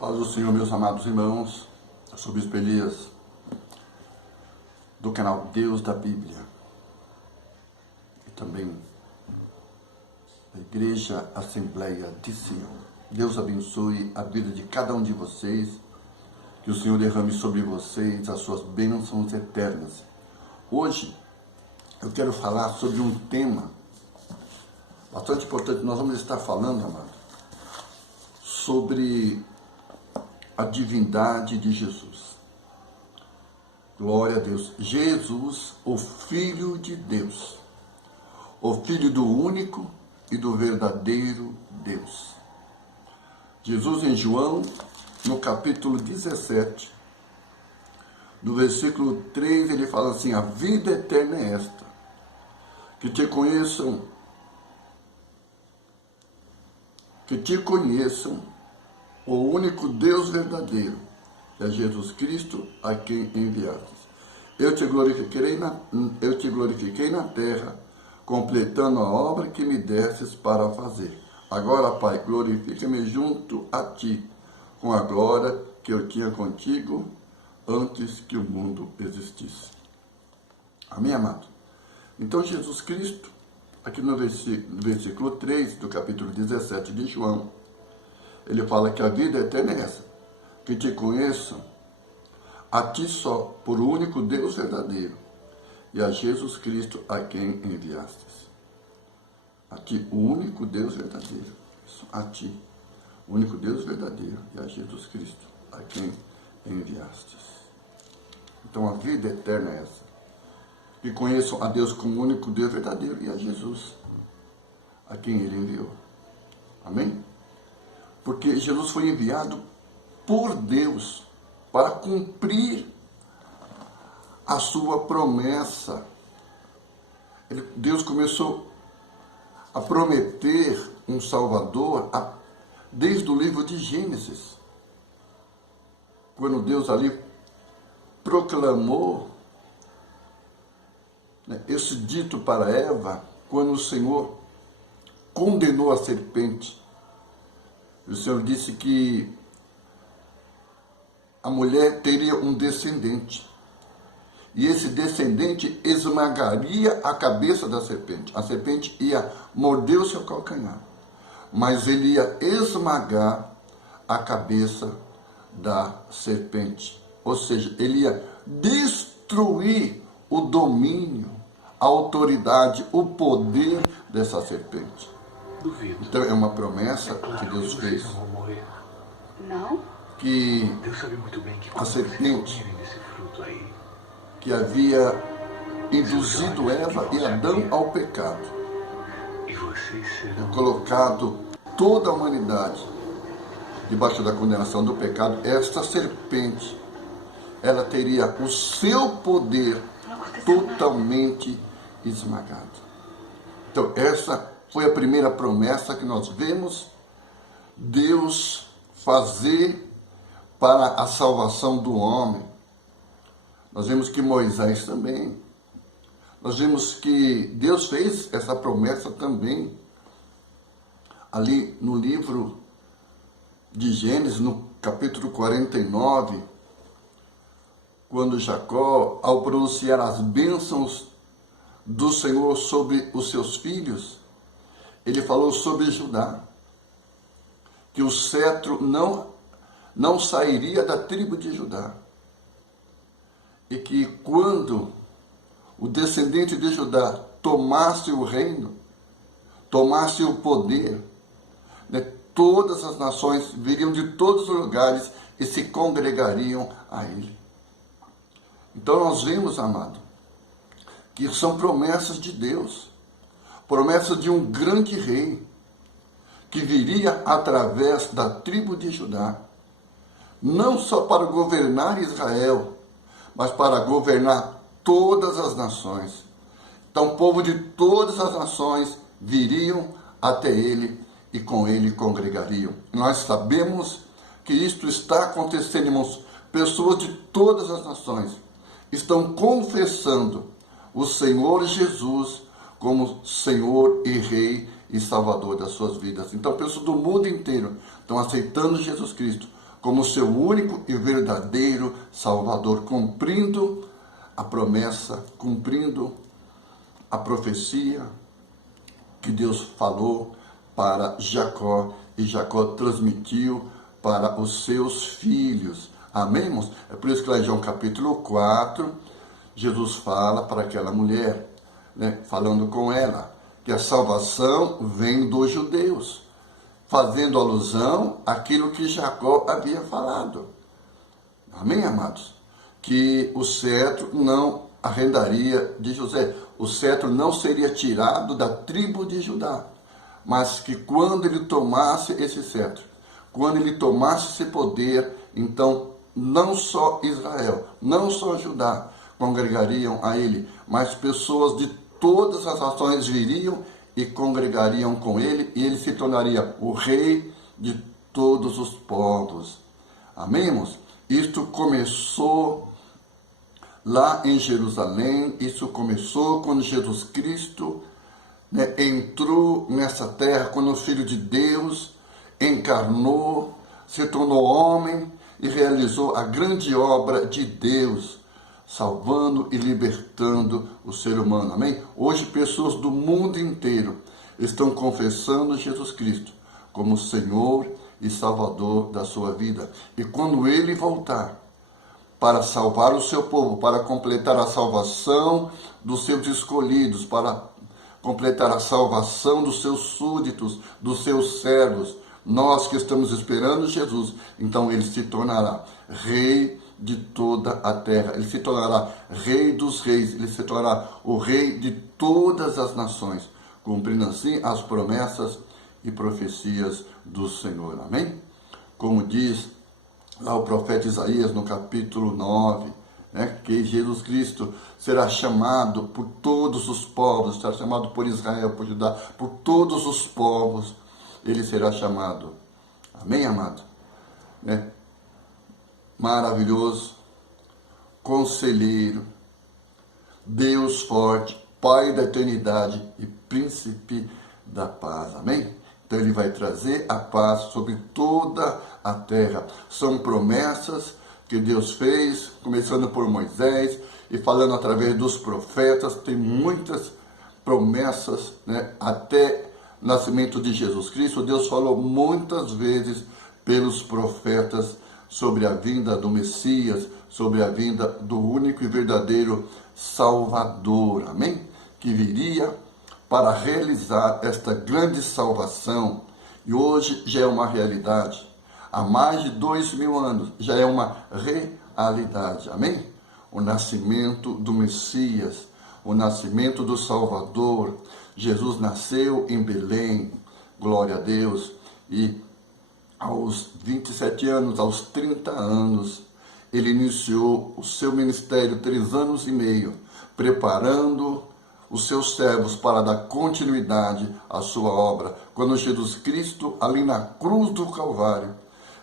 Paz do Senhor, meus amados irmãos. Eu sou o Bispo Elias, do canal Deus da Bíblia. E também da Igreja Assembleia de Sião. Deus abençoe a vida de cada um de vocês. Que o Senhor derrame sobre vocês as suas bênçãos eternas. Hoje, eu quero falar sobre um tema bastante importante. Nós vamos estar falando, amado, sobre a divindade de Jesus. Glória a Deus. Jesus, o Filho de Deus. O Filho do único e do verdadeiro Deus. Jesus em João, no capítulo 17, no versículo 3, ele fala assim: a vida eterna é esta, que te conheçam, o único Deus verdadeiro, é Jesus Cristo, a quem enviaste. Eu te glorifiquei na terra, completando a obra que me destes para fazer. Agora, Pai, glorifica-me junto a ti, com a glória que eu tinha contigo antes que o mundo existisse. Amém, amado? Então, Jesus Cristo, aqui no versículo 3 do capítulo 17 de João, ele fala que a vida eterna é essa, que te conheçam a ti só, por o único Deus verdadeiro, e a Jesus Cristo a quem enviastes. A ti, o único Deus verdadeiro, a ti, o único Deus verdadeiro, e a Jesus Cristo a quem enviastes. Então a vida eterna é essa, que conheçam a Deus como o único Deus verdadeiro, e a Jesus a quem ele enviou. Amém? Porque Jesus foi enviado por Deus para cumprir a sua promessa. Deus começou a prometer um Salvador desde o livro de Gênesis, quando Deus ali proclamou esse dito para Eva, quando o Senhor condenou a serpente. O Senhor disse que a mulher teria um descendente, e esse descendente esmagaria a cabeça da serpente. A serpente ia morder o seu calcanhar, mas ele ia esmagar a cabeça da serpente. Ou seja, ele ia destruir o domínio, a autoridade, o poder dessa serpente. Duvido. Então é uma promessa que Deus fez. Não vão morrer. Não? Que Deus sabe muito bem que a serpente desse fruto aí, que havia induzido Eva e Adão ao pecado, e vocês serão colocado toda a humanidade debaixo da condenação do pecado, esta serpente, ela teria o seu poder totalmente esmagado. Então essa foi a primeira promessa que nós vemos Deus fazer para a salvação do homem. Nós vemos que Moisés também. Nós vemos que Deus fez essa promessa também ali no livro de Gênesis, no capítulo 49, quando Jacó, ao pronunciar as bênçãos do Senhor sobre os seus filhos, ele falou sobre Judá, que o cetro não sairia da tribo de Judá, e que quando o descendente de Judá tomasse o reino, tomasse o poder, todas as nações viriam de todos os lugares e se congregariam a ele. Então nós vemos, amado, que são promessas de Deus, promessa de um grande rei, que viria através da tribo de Judá, não só para governar Israel, mas para governar todas as nações. Então o povo de todas as nações viriam até ele e com ele congregariam. Nós sabemos que isto está acontecendo, irmãos. Pessoas de todas as nações estão confessando o Senhor Jesus como Senhor e Rei e Salvador das suas vidas. Então, pessoas do mundo inteiro estão aceitando Jesus Cristo como seu único e verdadeiro Salvador, cumprindo a promessa, cumprindo a profecia que Deus falou para Jacó e Jacó transmitiu para os seus filhos. Amém, irmãos? É por isso que lá em João capítulo 4, Jesus fala para aquela mulher, né, falando com ela, que a salvação vem dos judeus, fazendo alusão àquilo que Jacó havia falado. Amém, amados? Que o cetro não arrendaria de José, o cetro não seria tirado da tribo de Judá, mas que quando ele tomasse esse cetro, quando ele tomasse esse poder, então não só Israel, não só Judá congregariam a ele, mas pessoas de todas as nações viriam e congregariam com ele, e ele se tornaria o rei de todos os povos. Amém, irmãos? Isto começou lá em Jerusalém, isso começou quando Jesus Cristo, né, entrou nessa terra, quando o Filho de Deus encarnou, se tornou homem e realizou a grande obra de Deus, salvando e libertando o ser humano. Amém? Hoje pessoas do mundo inteiro estão confessando Jesus Cristo como Senhor e Salvador da sua vida. E quando Ele voltar para salvar o seu povo, para completar a salvação dos seus escolhidos, para completar a salvação dos seus súditos, dos seus servos, nós que estamos esperando Jesus, então Ele se tornará Rei de toda a terra, Ele se tornará Rei dos reis, Ele se tornará o Rei de todas as nações, cumprindo assim as promessas e profecias do Senhor. Amém? Como diz lá o profeta Isaías no capítulo 9, né, que Jesus Cristo será chamado por todos os povos, será chamado por Israel, por Judá, por todos os povos, Ele será chamado. Amém, amado? Né? Maravilhoso, Conselheiro, Deus forte, Pai da eternidade e Príncipe da paz. Amém? Então Ele vai trazer a paz sobre toda a terra. São promessas que Deus fez, começando por Moisés e falando através dos profetas. Tem muitas promessas, né? Até o nascimento de Jesus Cristo, Deus falou muitas vezes pelos profetas sobre a vinda do Messias, sobre a vinda do único e verdadeiro Salvador. Amém? Que viria para realizar esta grande salvação, e hoje já é uma realidade. Há mais de 2000 anos já é uma realidade. Amém? O nascimento do Messias, o nascimento do Salvador. Jesus nasceu em Belém, glória a Deus, e aos 27 anos, aos 30 anos, ele iniciou o seu ministério, 3 anos e meio, preparando os seus servos para dar continuidade à sua obra. Quando Jesus Cristo, ali na cruz do Calvário,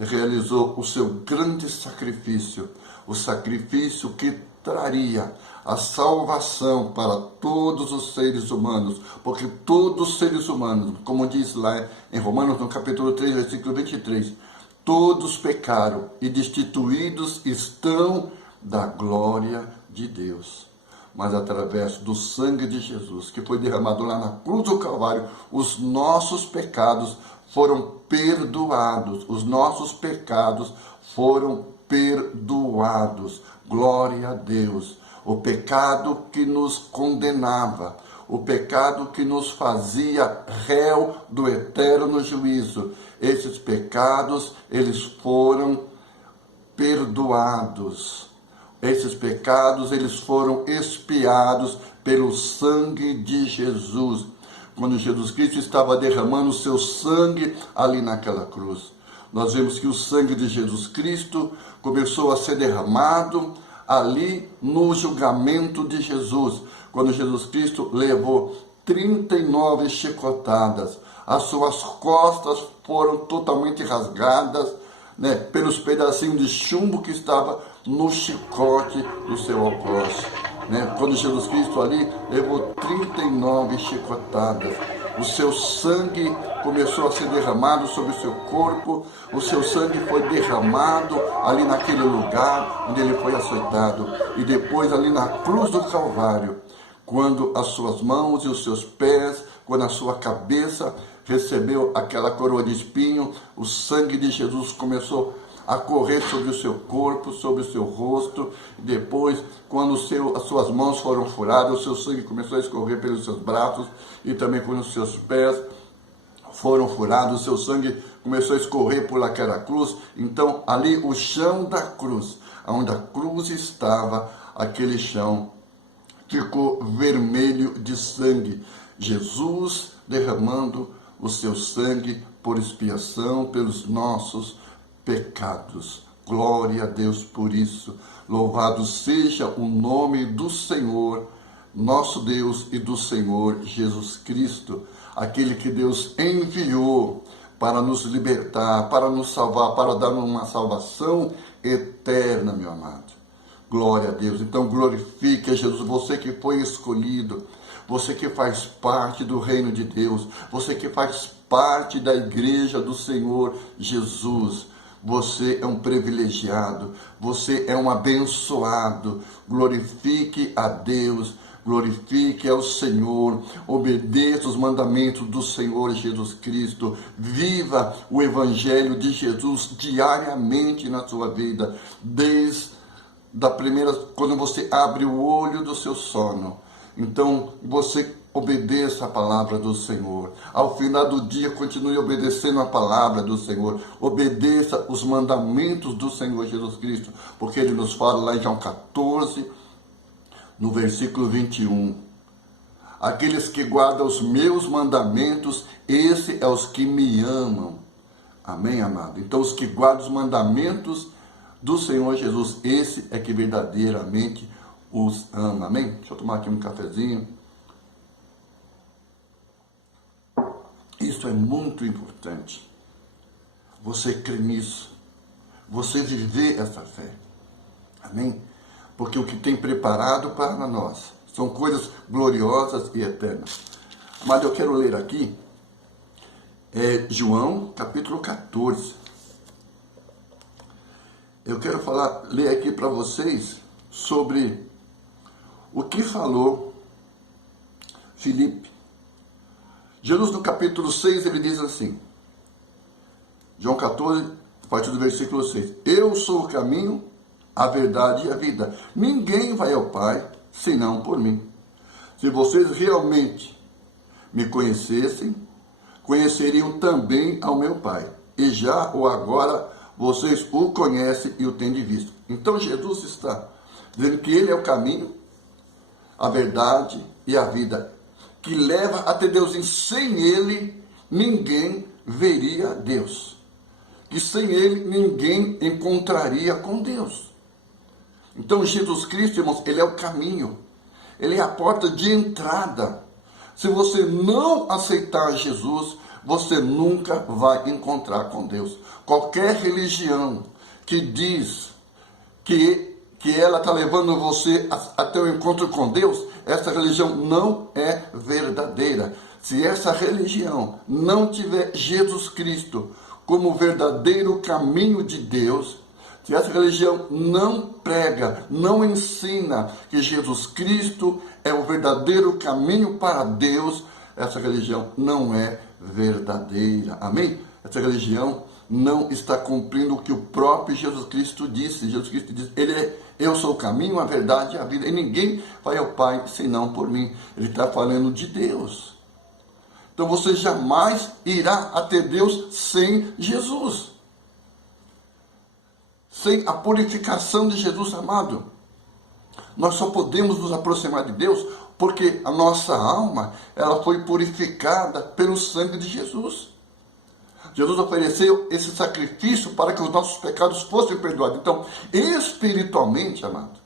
realizou o seu grande sacrifício, o sacrifício que traria a salvação para todos os seres humanos, porque todos os seres humanos, como diz lá em Romanos, no capítulo 3, versículo 23, todos pecaram e destituídos estão da glória de Deus. Mas através do sangue de Jesus, que foi derramado lá na cruz do Calvário, os nossos pecados foram perdoados. Os nossos pecados foram perdoados. Glória a Deus. O pecado que nos condenava, o pecado que nos fazia réu do eterno juízo, esses pecados, eles foram perdoados. Esses pecados, eles foram expiados pelo sangue de Jesus. Quando Jesus Cristo estava derramando o seu sangue ali naquela cruz, nós vemos que o sangue de Jesus Cristo começou a ser derramado ali no julgamento de Jesus, quando Jesus Cristo levou 39 chicotadas, as suas costas foram totalmente rasgadas, né, pelos pedacinhos de chumbo que estava no chicote do seu algoz, né? Quando Jesus Cristo ali levou 39 chicotadas, o seu sangue começou a ser derramado sobre o seu corpo, o seu sangue foi derramado ali naquele lugar onde ele foi açoitado, e depois ali na cruz do Calvário, quando as suas mãos e os seus pés, quando a sua cabeça recebeu aquela coroa de espinho, o sangue de Jesus começou a correr sobre o seu corpo, sobre o seu rosto. Depois, quando as suas mãos foram furadas, o seu sangue começou a escorrer pelos seus braços, e também quando os seus pés foram furados, o seu sangue começou a escorrer por aquela cruz. Então, ali o chão da cruz, onde a cruz estava, aquele chão ficou vermelho de sangue. Jesus derramando o seu sangue por expiação pelos nossos pecados. Glória a Deus por isso. Louvado seja o nome do Senhor, nosso Deus, e do Senhor Jesus Cristo, aquele que Deus enviou para nos libertar, para nos salvar, para dar uma salvação eterna, meu amado. Glória a Deus. Então glorifique a Jesus, você que foi escolhido, você que faz parte do reino de Deus, você que faz parte da igreja do Senhor Jesus. Você é um privilegiado, você é um abençoado. Glorifique a Deus, glorifique ao Senhor, obedeça os mandamentos do Senhor Jesus Cristo, viva o Evangelho de Jesus diariamente na sua vida, desde da primeira, quando você abre o olho do seu sono. Então você obedeça a palavra do Senhor. Ao final do dia, continue obedecendo a palavra do Senhor. Obedeça os mandamentos do Senhor Jesus Cristo, porque Ele nos fala lá em João 14, no versículo 21. Aqueles que guardam os meus mandamentos, esse é os que me amam. Amém, amado? Então, os que guardam os mandamentos do Senhor Jesus, esse é que verdadeiramente os ama. Amém? Deixa eu tomar aqui um cafezinho. Isso é muito importante. Você crer nisso. Você viver essa fé. Amém? Porque o que tem preparado para nós são coisas gloriosas e eternas. Mas eu quero ler aqui João capítulo 14. Eu quero ler aqui para vocês sobre o que falou Filipe. Jesus, no capítulo 6, ele diz assim, João 14, a partir do versículo 6, eu sou o caminho, a verdade e a vida. Ninguém vai ao Pai, senão por mim. Se vocês realmente me conhecessem, conheceriam também ao meu Pai. E já ou agora vocês o conhecem e o têm de vista. Então Jesus está dizendo que Ele é o caminho, a verdade e a vida, que leva até Deus. E sem Ele, ninguém veria Deus. E sem Ele, ninguém encontraria com Deus. Então Jesus Cristo, irmãos, Ele é o caminho. Ele é a porta de entrada. Se você não aceitar Jesus, você nunca vai encontrar com Deus. Qualquer religião que diz que ela está levando você até o encontro com Deus, essa religião não é verdadeira. Se essa religião não tiver Jesus Cristo como o verdadeiro caminho de Deus, se essa religião não prega, não ensina que Jesus Cristo é o verdadeiro caminho para Deus, essa religião não é verdadeira. Amém? Essa religião não está cumprindo o que o próprio Jesus Cristo disse. Jesus Cristo diz, eu sou o caminho, a verdade e a vida, e ninguém vai ao Pai senão por mim. Ele está falando de Deus. Então você jamais irá até Deus sem Jesus. Sem a purificação de Jesus, amado. Nós só podemos nos aproximar de Deus porque a nossa alma, ela foi purificada pelo sangue de Jesus. Jesus ofereceu esse sacrifício para que os nossos pecados fossem perdoados. Então, espiritualmente, amado,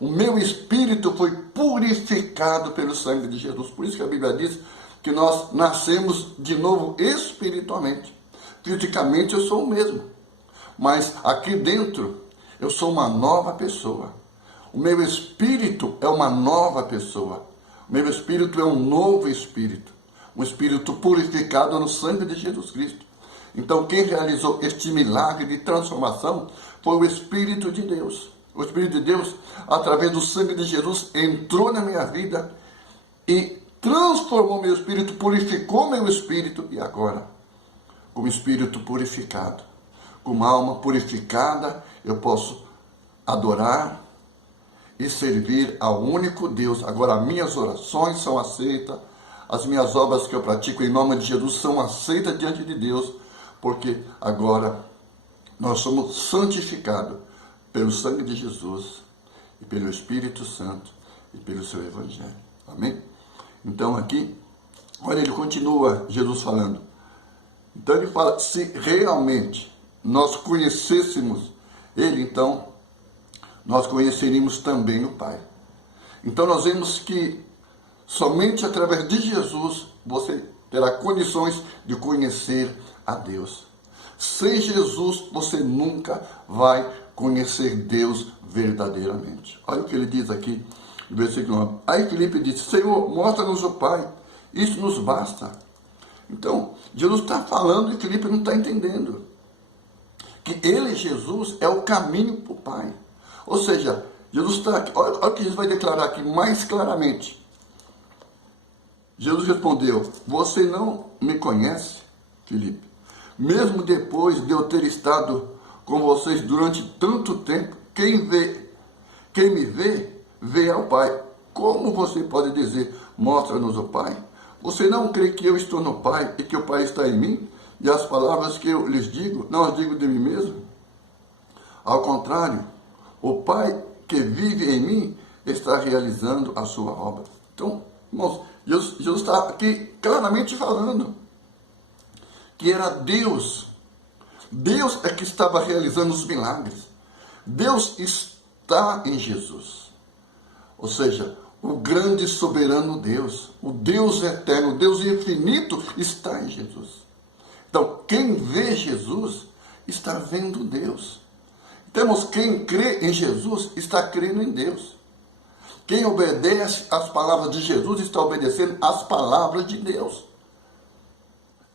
o meu espírito foi purificado pelo sangue de Jesus. Por isso que a Bíblia diz que nós nascemos de novo espiritualmente. Fisicamente eu sou o mesmo, mas aqui dentro eu sou uma nova pessoa. O meu espírito é uma nova pessoa. O meu espírito é um novo espírito. um espírito purificado no sangue de Jesus Cristo. Então, quem realizou este milagre de transformação foi o Espírito de Deus. O Espírito de Deus, através do sangue de Jesus, entrou na minha vida e transformou meu espírito, purificou meu espírito. E agora, com espírito purificado, com uma alma purificada, eu posso adorar e servir ao único Deus. Agora, minhas orações são aceitas, as minhas obras que eu pratico em nome de Jesus são aceitas diante de Deus, porque agora nós somos santificados pelo sangue de Jesus e pelo Espírito Santo e pelo seu Evangelho. Amém? Então aqui, olha, ele continua, Jesus falando. Então ele fala, se realmente nós conhecêssemos ele, então nós conheceríamos também o Pai. Então nós vemos que somente através de Jesus você terá condições de conhecer a Deus. Sem Jesus você nunca vai conhecer Deus verdadeiramente. Olha o que ele diz aqui no versículo 9. Aí Filipe disse, Senhor, mostra-nos o Pai, isso nos basta. Então, Jesus está falando e Filipe não está entendendo. Que ele, Jesus, é o caminho para o Pai. Ou seja, Jesus está aqui, olha o que Jesus vai declarar aqui mais claramente. Jesus respondeu, você não me conhece, Filipe, mesmo depois de eu ter estado com vocês durante tanto tempo, quem me vê, vê ao Pai. Como você pode dizer, mostra-nos o Pai? Você não crê que eu estou no Pai e que o Pai está em mim? E as palavras que eu lhes digo, não as digo de mim mesmo? Ao contrário, o Pai que vive em mim está realizando a sua obra. Então, irmãos, Jesus está aqui claramente falando que era Deus. Deus é que estava realizando os milagres. Deus está em Jesus. Ou seja, o grande e soberano Deus, o Deus eterno, o Deus infinito está em Jesus. Então, quem vê Jesus está vendo Deus. Temos quem crê em Jesus está crendo em Deus. Quem obedece às palavras de Jesus está obedecendo às palavras de Deus.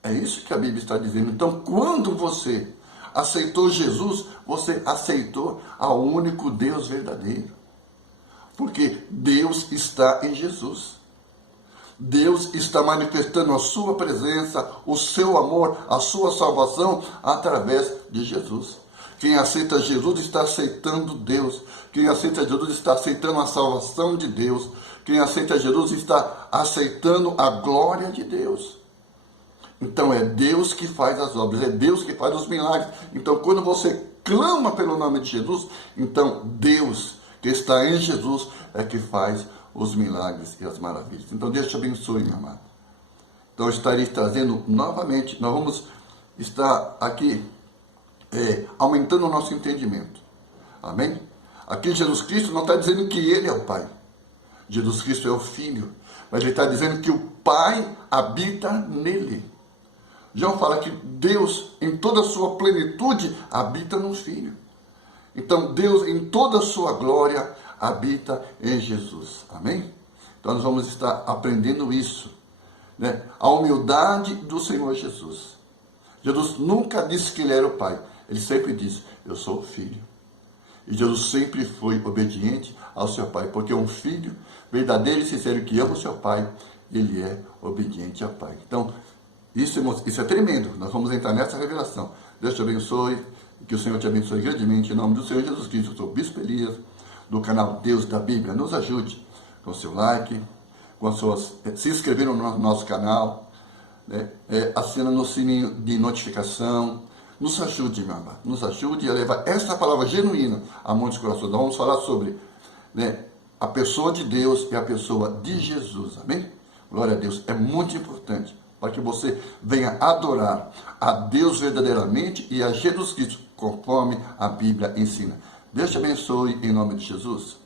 É isso que a Bíblia está dizendo. Então, quando você aceitou Jesus, você aceitou ao único Deus verdadeiro. Porque Deus está em Jesus. Deus está manifestando a sua presença, o seu amor, a sua salvação através de Jesus. Quem aceita Jesus está aceitando Deus. Quem aceita Jesus está aceitando a salvação de Deus. Quem aceita Jesus está aceitando a glória de Deus. Então é Deus que faz as obras, é Deus que faz os milagres. Então quando você clama pelo nome de Jesus, então Deus que está em Jesus é que faz os milagres e as maravilhas. Então Deus te abençoe, meu amado. Então eu estarei trazendo novamente, nós vamos estar aqui aumentando o nosso entendimento. Amém? Aqui Jesus Cristo não está dizendo que Ele é o Pai. Jesus Cristo é o Filho. Mas Ele está dizendo que o Pai habita nele. João fala que Deus, em toda a sua plenitude, habita no Filho. Então, Deus, em toda a sua glória, habita em Jesus. Amém? Então, nós vamos estar aprendendo isso. Né? A humildade do Senhor Jesus. Jesus nunca disse que Ele era o Pai. Ele sempre disse, eu sou o Filho. E Jesus sempre foi obediente ao seu Pai. Porque um filho verdadeiro e sincero que ama o seu Pai, ele é obediente ao Pai. Então, isso é tremendo. Nós vamos entrar nessa revelação. Deus te abençoe. Que o Senhor te abençoe grandemente. Em nome do Senhor Jesus Cristo. Eu sou o Bispo Elias, do canal Deus da Bíblia. Nos ajude com o seu like, se inscrever no nosso canal, né? Assina no sininho de notificação. Nos ajude, meu amado. Nos ajude a levar essa palavra genuína a muitos corações. Nós vamos falar sobre, né, a pessoa de Deus e a pessoa de Jesus. Amém? Glória a Deus. É muito importante para que você venha adorar a Deus verdadeiramente e a Jesus Cristo, conforme a Bíblia ensina. Deus te abençoe em nome de Jesus.